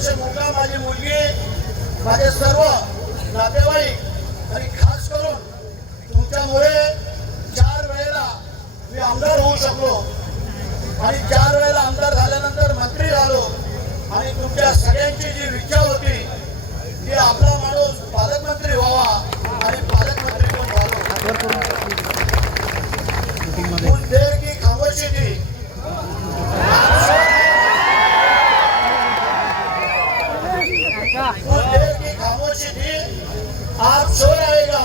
वर्ष मुलगा, माझी मुलगी, माझे सर्व नातेवाईक आणि खास करून तुमच्यामुळे 4 वेळेला मी आमदार होऊ शकलो आणि 4 वेळेला आमदार झाल्यानंतर मंत्री झालो आणि तुमच्या सगळ्यांची जी इच्छा होती की आपला माणूस पालकमंत्री व्हावा आणि पालकमंत्री पण झालो। कुछ देर की खामोशी थी, कुछ देर की खामोशी थी, आप सो जाएगा,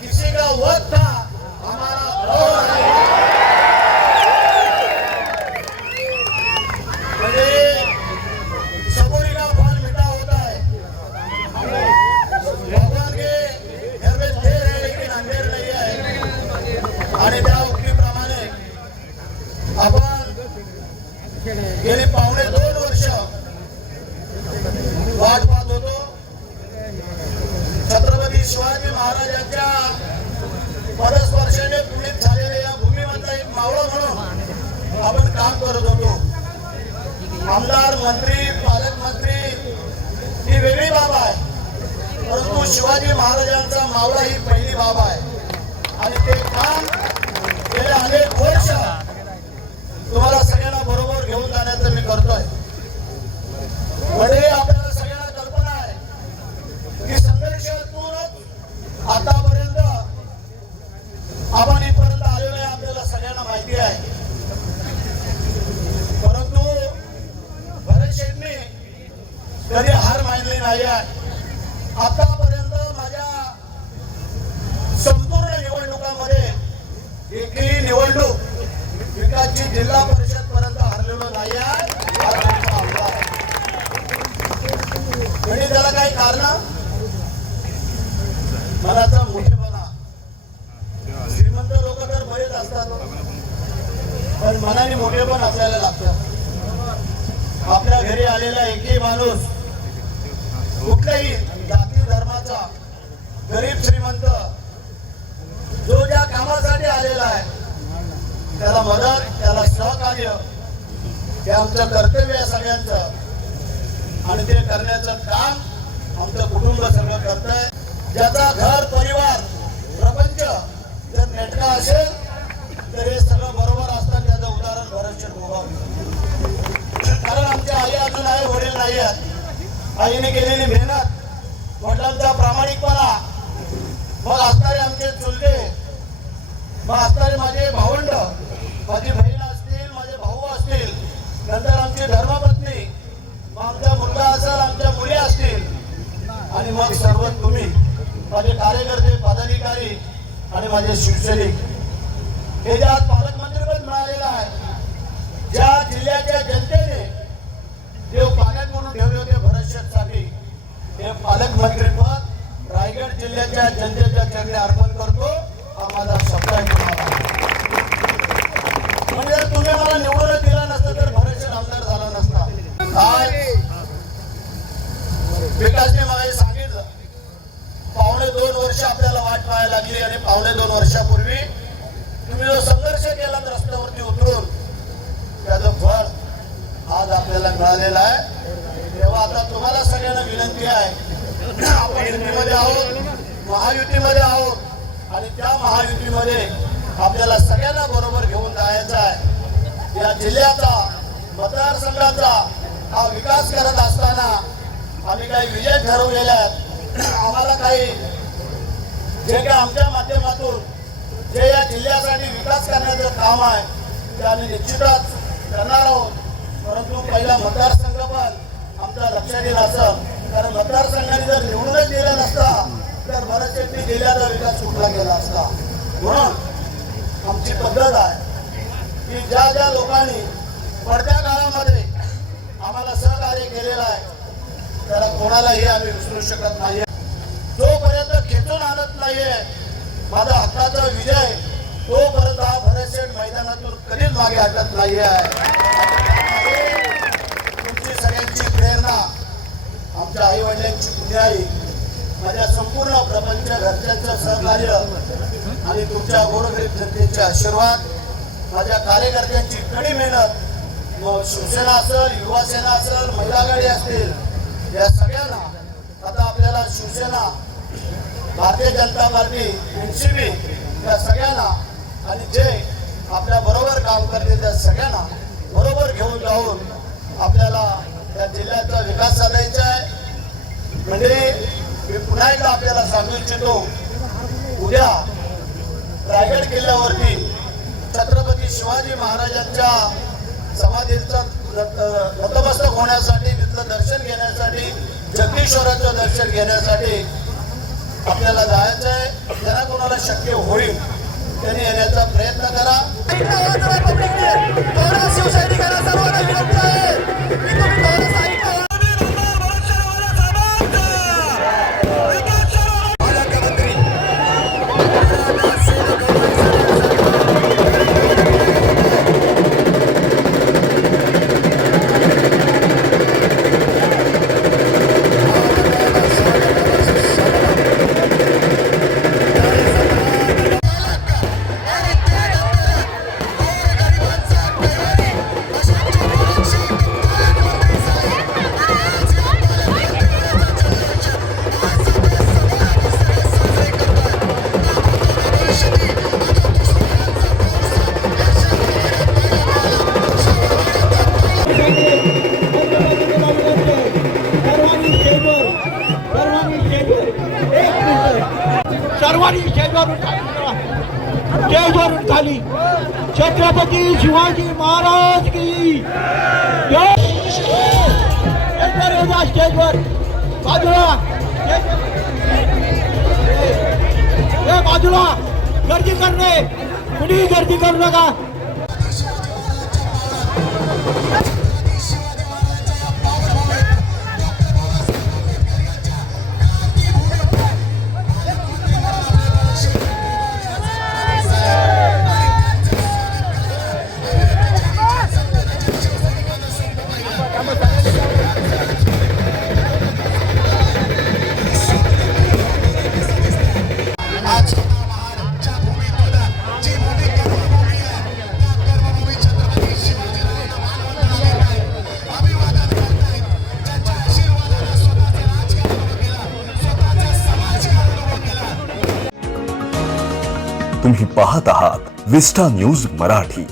किसी का वक्त था, हमारा दौर आएगा। सबूरी का फल मीठा होता है। भगवान के घर में देर है लेकिन अंधेर नहीं है आणि त्या उक्तीप्रमाणे आपण गेली 2.5 वर्ष वाट पाहत होतो। छत्रपती शिवाजी महाराजांच्या पदस्पर्शाने पुनीत झालेल्या या भूमीमधला एक मावळा म्हणून आपण काम करत होतो। आमदार, मंत्री, पालकमंत्री ही वेगळी बाब आहे, परंतु शिवाजी महाराजांचा मावळा ही पहिली बाब आहे आणि ते काम गेले अनेक वर्ष तुम्हाला सगळ्यांना बरोबर घेऊन जाण्याचं मी करतोय। म्हणजे आपल्याला सगळ्यांना कल्पना आहे की संघर्षातूनच आतापर्यंत आपण इथपर्यंत आलेलो आहे, आपल्याला सगळ्यांना माहिती आहे। परंतु भरत शेठने कधी हार मानली नाही आहे। आतापर्यंत माझ्या संपूर्ण निवडणुकांमध्ये एकही निवडणूक विकासची जिल्हा परिषद पर्यंत हरलेलो नाही आहे। आणि त्याला काही कारण मनाचा मोठेपणा। श्रीमंत लोक तर बरेच असतात पण मनाने मोठेपण आपल्याला लागतं। आपल्या घरी आलेला एकही माणूस कुठल्याही जाती धर्माचा, गरीब श्रीमंत, जो ज्या कामासाठी आलेला आहे त्याला मदत, त्याला सहकार्य हे आमचं कर्तव्य आहे सगळ्यांचं आणि ते करण्याचं काम आमचं कुटुंब सगळं करतंय। ज्याचा घर, परिवार, प्रपंच जर नेटका असेल तर हे सगळं बरोबर असतं। त्याचं उदाहरण भरत शेठ गोगावले, कारण आमच्या आई अजून आहे, वडील नाही आहेत। आईने केलेली मेहनत, वडिलांचा प्रामाणिकपणा, मग असणारे आमचे चुलते, मग असणारे माझे भावंड, माझी बहीण असतील, माझे भाऊ असतील, नंतर आमची धर्मपत्नी, मग आमचा मुलगा असेल, आमच्या मुली असतील आणि मग सर्व तुम्ही माझे कार्यकर्ते, पदाधिकारी आणि माझे शिवसैनिक हे जे आज पालकमंत्रीपद मिळालेलं आहे। ज्या जिल्ह्याच्या जनतेने देव पाण्यात म्हणून ठेवले होते भरत शेठसाठी, हे पालकमंत्रीपद रायगड जिल्ह्याच्या जनतेच्या चरणी अर्पण करतो। हा माझा शब्द आहे तुम्हाला। म्हणजे जर तुम्ही मला निवडून दिला नसतं तर भरत शेठ आमदार झाला नसता। आज विकासने मला सांगितलं 2.5 वर्ष आपल्याला वाट पाहायला लागली आणि 2.5 वर्षापूर्वी तुम्ही जो संघर्ष केला रस्त्यावरती उतरून त्याचं फळ आज आपल्याला मिळालेलं आहे। तेव्हा आता तुम्हाला सगळ्यांना विनंती आहे, आपण युतीमध्ये आहोत, महायुतीमध्ये आहोत आणि त्या महायुतीमध्ये आपल्याला सगळ्यांना बरोबर घेऊन जायचं आहे। या जिल्ह्याचा, मतदारसंघाचा हा विकास करत असताना आम्ही काही विजय ठरवलेले आहेत। आम्हाला काही जे काही आमच्या माध्यमातून जे या जिल्ह्यासाठी विकास करण्याचं काम आहे ते आम्ही निश्चितच करणार आहोत। परंतु पहिला मतदारसंघ पण आमचा लक्षात येईल असं, कारण मतदारसंघाने जर निवडूनच दिला नसता तर भरत शेठने जिल्ह्याचा विकास कुठला गेला असता। म्हणून आमची पद्धत आहे की ज्या ज्या लोकांनी पडत्या काळामध्ये आम्हाला सहकार्य केलेलं आहे त्याला कोणालाही आम्ही विसरू शकत नाही। जोपर्यंत खेचून आणत नाहीये माझा हक्काचा विजय, तोपर्यंत हा भरत शेठ मैदानातून कधीच मागे हटत नाही आहे। तुमची सगळ्यांची प्रेरणा, आमच्या आई वडिलांची पुण्याई, माझ्या संपूर्ण प्रपंच घरच्यांचं सहकार्य आणि तुमच्या गोरगरीब जनतेचे आशीर्वाद, माझ्या कार्यकर्त्यांची कडी मेहनत, मग शिवसेना असेल, युवा सेना असेल, महिला आघाडी असतील, या सगळ्यांना आता आपल्याला शिवसेना, भारतीय जनता पार्टी, एनसीपी या सगळ्यांना आणि जे आपल्या बरोबर काम करते त्या सगळ्यांना बरोबर घेऊन जाऊन आपल्याला या जिल्ह्याचा विकास साधायचा आहे. म्हणजे मी पुन्हा एकदा आपल्याला सांगू इच्छितो, उद्या रायगड किल्ल्यावरती छत्रपती शिवाजी महाराजांच्या समाधीचं नतमस्तक होण्यासाठी, तिथलं दर्शन घेण्यासाठी, जगदीश्वराचं दर्शन घेण्यासाठी आपल्याला जायचं आहे. ज्यांना कोणाला शक्य होईल त्यांनी येण्याचा प्रयत्न करा. सर्वांनी स्टेजवरून खाली छत्रपती शिवाजी महाराज की स्टेजवर बाजूला गर्दी करणे, कुणी गर्दी करू नका. तुम्ही पाहत आहात विस्टा न्यूज मराठी.